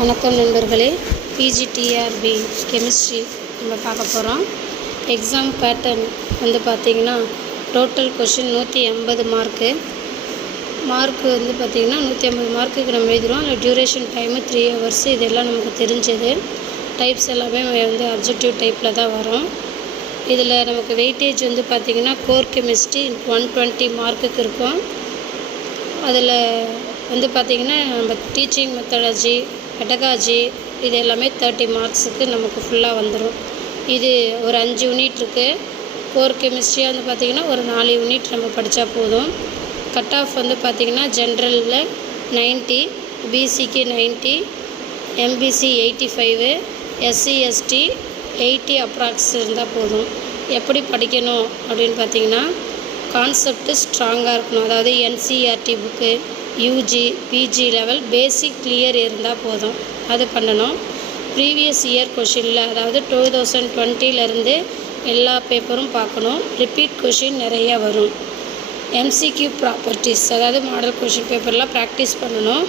வணக்கம் நண்பர்களே. PGTRB chemistry நம்ம பார்க்க போகிறோம். எக்ஸாம் பேட்டர்ன் வந்து பார்த்திங்கன்னா டோட்டல் கொஷின் 180 மார்க்கு வந்து பார்த்திங்கன்னா 150 மார்க்குக்கு நம்ம எழுதுகிறோம். அதில் டியூரேஷன் டைமு 3 hours. இதெல்லாம் நமக்கு தெரிஞ்சது. டைப்ஸ் எல்லாமே வந்து அப்ஜெக்டிவ் டைப்பில் தான் வரும். இதில் நமக்கு வெயிட்டேஜ் வந்து பார்த்திங்கன்னா கோர் கெமிஸ்ட்ரி 120 மார்க்குக்கு இருக்கும். அதில் வந்து பார்த்திங்கன்னா நம்ம டீச்சிங் மெத்தடாலஜி, பெடகாஜி இது எல்லாமே 30 மார்க்ஸுக்கு நமக்கு ஃபுல்லாக வந்துடும். இது ஒரு 5 யூனிட் இருக்குது. கோர் கெமிஸ்ட்ரியாக வந்து பார்த்திங்கன்னா ஒரு 4 யூனிட் நம்ம படித்தா போதும். கட் ஆஃப் வந்து பார்த்திங்கன்னா ஜென்ரலில் 90, பிசிக்கு 90, எம்பிசி 85, எஸ்சி எஸ்டி 80 அப்ராக்ஸ் இருந்தால் போதும். எப்படி படிக்கணும் அப்படின்னு பார்த்திங்கன்னா கான்செப்ட்டு ஸ்ட்ராங்காக இருக்கணும். அதாவது NCERT book, UG, PG level basic clear இருந்தால் போதும். அது பண்ணணும். ப்ரீவியஸ் இயர் கொஷினில் அதாவது 2020 எல்லா பேப்பரும் பார்க்கணும். ரிப்பீட் கொஷின் நிறைய வரும். எம்சிக்யூ ப்ராப்பர்ட்டிஸ் அதாவது மாடல் கொஷின் பேப்பர்லாம் ப்ராக்டிஸ் பண்ணணும்.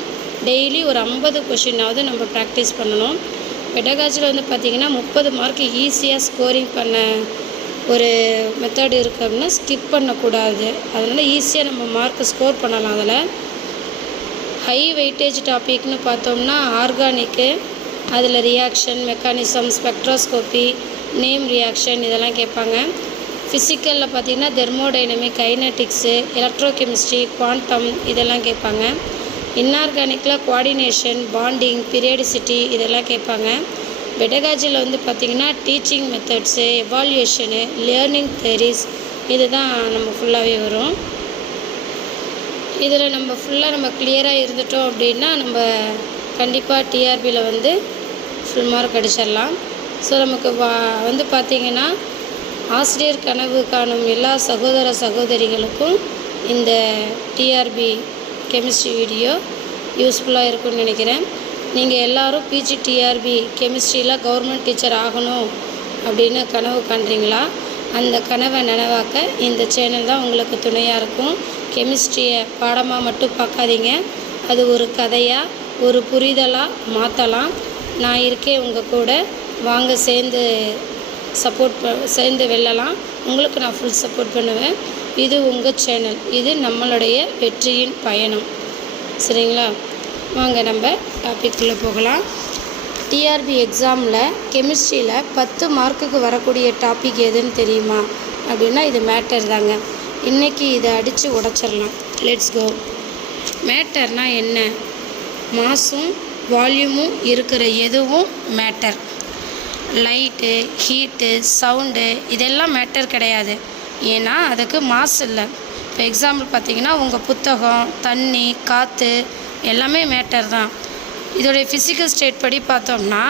டெய்லி ஒரு 50 கொஷினாவது நம்ம ப்ராக்டிஸ் பண்ணணும். பெடகாஜியில் வந்து பார்த்திங்கன்னா 30 மார்க்கு ஈஸியாக ஸ்கோரிங் பண்ண ஒரு மெத்தட் இருக்குது அப்படின்னா ஸ்கிப் பண்ணக்கூடாது. அதனால் ஈஸியாக நம்ம மார்க்கு ஸ்கோர் பண்ணலாம். அதில் ஹை வெயிட்டேஜ் டாபிக்னு பார்த்தோம்னா ஆர்கானிக்கு, அதில் reaction mechanism, spectroscopy, name reaction இதெல்லாம் கேட்பாங்க. ஃபிசிக்கலில் பார்த்திங்கன்னா தெர்மோடைனமிக், கைனட்டிக்ஸு, எலக்ட்ரோகெமிஸ்ட்ரி, குவாண்டம் இதெல்லாம் கேட்பாங்க. இன்ஆர்கானிக்கில் கோஆர்டினேஷன், பாண்டிங், பீரியாடிசிட்டி இதெல்லாம் கேட்பாங்க. பெடகாஜியில் வந்து பார்த்திங்கன்னா டீச்சிங் மெத்தட்ஸு, எவால்யூஷனு, லேர்னிங் தியரிஸ் இது தான் நம்ம ஃபுல்லாகவே வரும். இதில் நம்ம ஃபுல்லாக நம்ம கிளியராக இருந்துட்டோம் அப்படின்னா நம்ம கண்டிப்பாக டிஆர்பியில் வந்து ஃபுல் மார்க் அடிச்சிடலாம். ஸோ நமக்கு வந்து பார்த்திங்கன்னா ஆசிரியர் கனவு காணும் எல்லா சகோதர சகோதரிகளுக்கும் இந்த டிஆர்பி கெமிஸ்ட்ரி வீடியோ யூஸ்ஃபுல்லாக இருக்கும்னு நினைக்கிறேன். நீங்கள் எல்லோரும் பிஜிடிஆர்பி கெமிஸ்ட்ரியில் கவர்மெண்ட் டீச்சர் ஆகணும் அப்படின்னு கனவு காண்றீங்களா? அந்த கனவை நனவாக்க இந்த சேனல் தான் உங்களுக்கு துணையாக இருக்கும். கெமிஸ்ட்ரியை பாடமாக மட்டும் பார்க்காதீங்க. அது ஒரு கதையாக, ஒரு புரிதலாக மாற்றலாம். நான் இருக்கேன் உங்கள் கூட. வாங்க சேர்ந்து வெல்லலாம். உங்களுக்கு நான் ஃபுல் சப்போர்ட் பண்ணுவேன். இது உங்கள் சேனல். இது நம்மளுடைய வெற்றியின் பயணம். சரிங்களா? வாங்க நம்ம டாபிக்குள்ளே போகலாம். டிஆர்பி எக்ஸாமில் கெமிஸ்ட்ரியில் 10 மார்க்குக்கு வரக்கூடிய டாபிக் எதுன்னு தெரியுமா அப்படின்னா இது மேட்டர் தாங்க. இன்றைக்கி இதை அடித்து உடச்சிடலாம். Let's go. மேட்டர்னால் என்ன? மாஸும் வால்யூமும் இருக்கிற எதுவும் மேட்டர். லைட்டு, ஹீட்டு, சவுண்டு இதெல்லாம் மேட்டர் கிடையாது. ஏன்னா அதுக்கு மாஸ் இல்லை. இப்போ எக்ஸாம்பிள் பார்த்திங்கன்னா உங்கள் புத்தகம், தண்ணி, காற்று எல்லாமே மேட்டர் தான். இதோடைய ஃபிசிக்கல் ஸ்டேட் படி பார்த்தோம்னா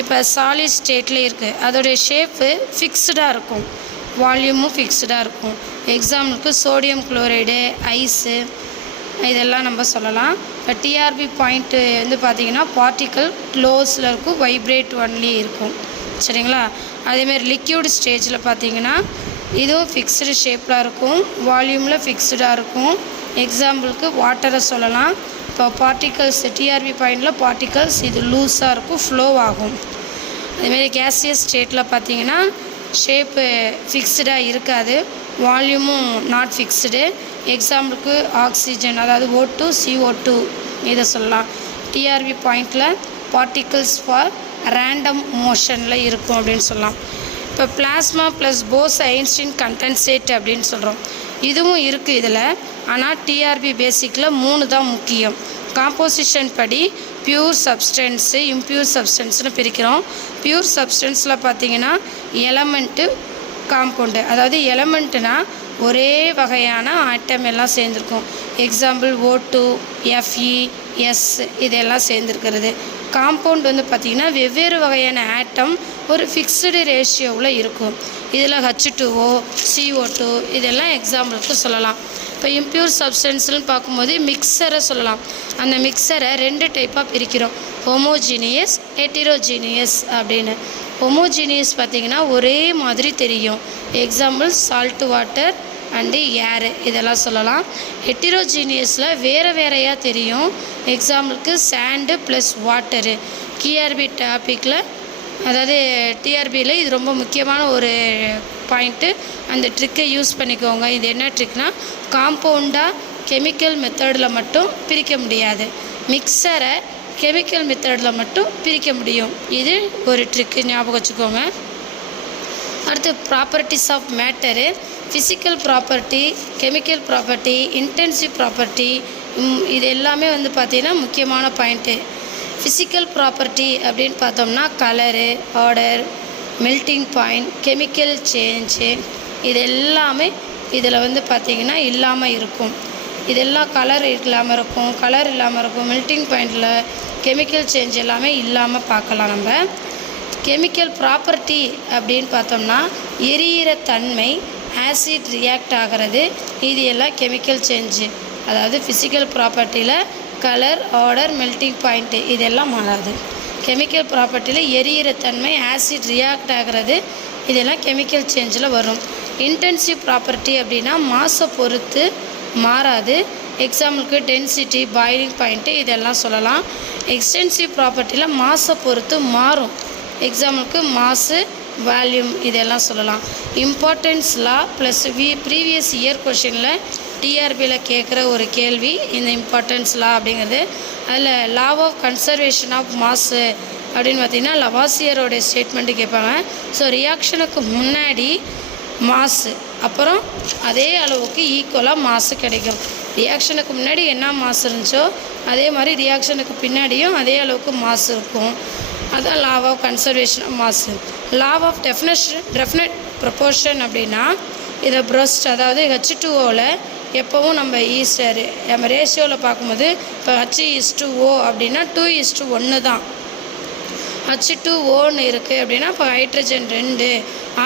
இப்போ சாலிட் ஸ்டேட்டில் இருக்குது. அதோடைய ஷேப்பு ஃபிக்ஸ்டாக இருக்கும், வால்யூமும் ஃபிக்ஸ்டாக இருக்கும். எக்ஸாம்பிளுக்கு சோடியம் குளோரைடு, ஐஸு இதெல்லாம் நம்ம சொல்லலாம். இப்போ டிஆர்பி பாயிண்ட்டு வந்து பார்த்திங்கன்னா பார்ட்டிக்கல் க்ளோஸில் இருக்கும், வைப்ரேட் ஒன்லி இருக்கும். சரிங்களா? அதேமாதிரி லிக்யூட் ஸ்டேஜில் பார்த்திங்கன்னா இதுவும் ஃபிக்ஸ்டு ஷேப்பில் இருக்கும், வால்யூமில் ஃபிக்ஸ்டாக இருக்கும். எக்ஸாம்பிளுக்கு வாட்டரை சொல்லலாம். இப்போ பார்ட்டிகல்ஸ் டிஆர்பி பாயிண்டில் பார்ட்டிகல்ஸ் இது லூஸாக இருக்கும், ஃப்ளோ ஆகும். அதுமாரி கேசியஸ் ஸ்டேட்டில் பார்த்திங்கன்னா ஷேப்பு ஃபிக்ஸ்டாக இருக்காது, வால்யூமும் நாட் ஃபிக்ஸ்டு. எக்ஸாம்பிளுக்கு ஆக்சிஜன் அதாவது O2, CO2 இதை சொல்லலாம். டிஆர்பி பாயிண்டில் பார்ட்டிகல்ஸ் ஃபார் ரேண்டம் மோஷனில் இருக்கும் அப்படின்னு சொல்லலாம். இப்போ plasma plus Bose Einstein condensate அப்படின்னு சொல்கிறோம். இதுவும் இருக்குது இதில். ஆனால் டிஆர்பி பேசிக்கில் 3 தான் முக்கியம். காம்போசிஷன் படி பியூர் சப்ஸ்டன்ஸு, இம்ப்யூர் சப்ஸ்டன்ஸ்னு பிரிக்கிறோம். பியூர் சப்ஸ்டன்ஸில் பார்த்திங்கன்னா எலமெண்ட்டு, காம்பவுண்டு. அதாவது எலமெண்ட்டுனால் ஒரே வகையான ஆட்டம் எல்லாம் சேர்ந்துருக்கும். எக்ஸாம்பிள் O2, Fe, S இதெல்லாம் சேர்ந்துருக்கிறது. காம்பவுண்ட் வந்து பார்த்திங்கன்னா வெவ்வேறு வகையான ஆட்டம் ஒரு ஃபிக்ஸ்டு ரேஷியோவில் இருக்கும். இதில் H2O, CO2 இதெல்லாம் எக்ஸாம்பிளுக்கு சொல்லலாம். இப்போ இம்ப்யூர் சப்ஸ்டன்ஸ்னு பார்க்கும்போது மிக்சரை சொல்லலாம். அந்த மிக்சரை 2 டைப்பாக பிரிக்கிறோம், ஹோமோஜீனியஸ், ஹெட்டிரோஜீனியஸ் அப்படின்னு. ஹோமோஜீனியஸ் பார்த்திங்கன்னா ஒரே மாதிரி தெரியும். எக்ஸாம்பிள் சால்ட் வாட்டர், அண்டு ஏரு இதெல்லாம் சொல்லலாம். ஹெட்டிரோஜீனியஸில் வேறையாக தெரியும். எக்ஸாம்பிளுக்கு சாண்டு ப்ளஸ் வாட்டரு. டிஆர்பி டாப்பிக்கில், அதாவது டிஆர்பியில் இது ரொம்ப முக்கியமான ஒரு பாயிண்ட்டு. அந்த ட்ரிக்கை யூஸ் பண்ணிக்கோங்க. இது என்ன ட்ரிக்னால், காம்பவுண்டாக கெமிக்கல் மெத்தடில் மட்டும் பிரிக்க முடியாது, மிக்சரை கெமிக்கல் மெத்தடில் மட்டும் பிரிக்க முடியும். இது ஒரு ட்ரிக்கு, ஞாபகம் வச்சுக்கோங்க. அடுத்து properties of matter. Physical property, chemical property, intensive property, இது எல்லாமே பார்த்திங்கன்னா முக்கியமான பாயிண்ட்டு. ஃபிசிக்கல் ப்ராப்பர்ட்டி அப்படின்னு பார்த்தோம்னா colour, odour, melting point, chemical change, இது எல்லாமே இதில் பார்த்திங்கன்னா இல்லாமல் இருக்கும். இதெல்லாம் கலர் இல்லாமல் இருக்கும், கலர் இல்லாமல் இருக்கும், மெல்ட்டிங் பாயிண்டில் கெமிக்கல் சேஞ்ச் எல்லாமே இல்லாமல் பார்க்கலாம். நம்ம கெமிக்கல் ப்ராப்பர்ட்டி அப்படின்னு பார்த்தோம்னா எரியிற தன்மை, ஆசிட் ரியாக்ட் ஆகிறது, இது எல்லாம் கெமிக்கல் சேஞ்சு. அதாவது ஃபிசிக்கல் ப்ராப்பர்ட்டியில் கலர், ஆர்டர், மெல்ட்டிங் பாயிண்ட்டு இதெல்லாம் மாறாது. கெமிக்கல் ப்ராப்பர்ட்டியில் எரியிற தன்மை, ஆசிட் ரியாக்ட் ஆகிறது, இதெல்லாம் கெமிக்கல் சேஞ்சில் வரும். இன்டென்சிவ் ப்ராப்பர்ட்டி அப்படின்னா மாசை பொறுத்து மாறாது. எக்ஸாம்பிளுக்கு டென்சிட்டி, பாயிலிங் பாயிண்ட்டு இதெல்லாம் சொல்லலாம். எக்ஸ்டென்சிவ் ப்ராப்பர்ட்டியில் மாசை பொறுத்து மாறும். எக்ஸாம்பிளுக்கு மாசு, வால்யூம் இதெல்லாம் சொல்லலாம். இம்பார்ட்டன்ஸ் லா ப்ளஸ் ப்ரீவியஸ் இயர் கொஷினில் டிஆர்பியில் கேட்குற ஒரு கேள்வி இந்த இம்பார்ட்டன்ஸ் லா அப்படிங்கிறது. அதில் லா ஆஃப் கன்சர்வேஷன் ஆஃப் மாசு அப்படின்னு பார்த்திங்கன்னா லவாசியரோடைய ஸ்டேட்மெண்ட்டு கேட்பாங்க. ஸோ ரியாக்ஷனுக்கு முன்னாடி மாசு, அப்புறம் அதே அளவுக்கு ஈக்குவலாக மாசு கிடைக்கும். ரியாக்ஷனுக்கு முன்னாடி என்ன மாசு இருந்துச்சோ அதே மாதிரி ரியாக்ஷனுக்கு பின்னாடியும் அதே அளவுக்கு மாசு இருக்கும். அதுதான் லா ஆஃப் கன்சர்வேஷன் ஆஃப் மாசு. லா ஆஃப் டெஃபினட் ப்ரொபோர்ஷன் அப்படின்னா இதை ப்ரோஸ்ட், அதாவது H2Oவில் எப்போவும் நம்ம ரேஷியோவில் பார்க்கும்போது இப்போ H:O அப்படின்னா 2:1 தான். H2Oன்னு இருக்குது அப்படின்னா இப்போ ஹைட்ரஜன் 2,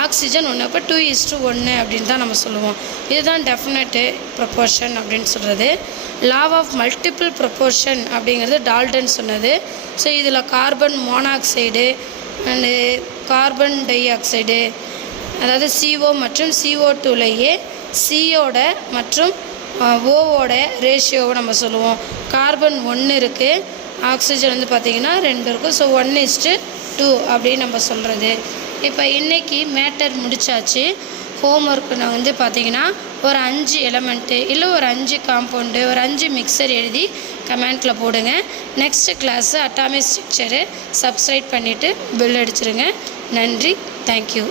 ஆக்சிஜன் 1, அப்போ 2:1 அப்படின்னு தான் நம்ம சொல்லுவோம். இதுதான் டெஃபினட்டு ப்ரொபோர்ஷன் அப்படின்னு சொல்கிறது. லா ஆஃப் மல்டிபிள் ப்ரொபோர்ஷன் அப்படிங்கிறது டால்டன் சொன்னது. ஸோ இதில் carbon monoxide and carbon di oxide, அதாவது CO மற்றும் CO2லேயே சியோட மற்றும் ஓவோட ரேஷியோவை நம்ம சொல்லுவோம். கார்பன் 1 இருக்குது, ஆக்சிஜன் பார்த்திங்கன்னா 2 இருக்கும். ஸோ 1:2 அப்படின்னு நம்ம சொல்கிறது. இப்போ இன்றைக்கி மேட்டர் முடித்தாச்சு. ஹோம்ஒர்க்கு நான் பார்த்திங்கன்னா ஒரு 5 எலமெண்ட்டு இல்லை ஒரு 5 காம்பவுண்டு, ஒரு 5 மிக்சர் எழுதி கமெண்ட்டில் போடுங்க. Next class atomic structure subscribe பண்ணிவிட்டு பெல் அடிச்சிருங்க. நன்றி, தேங்க்யூ.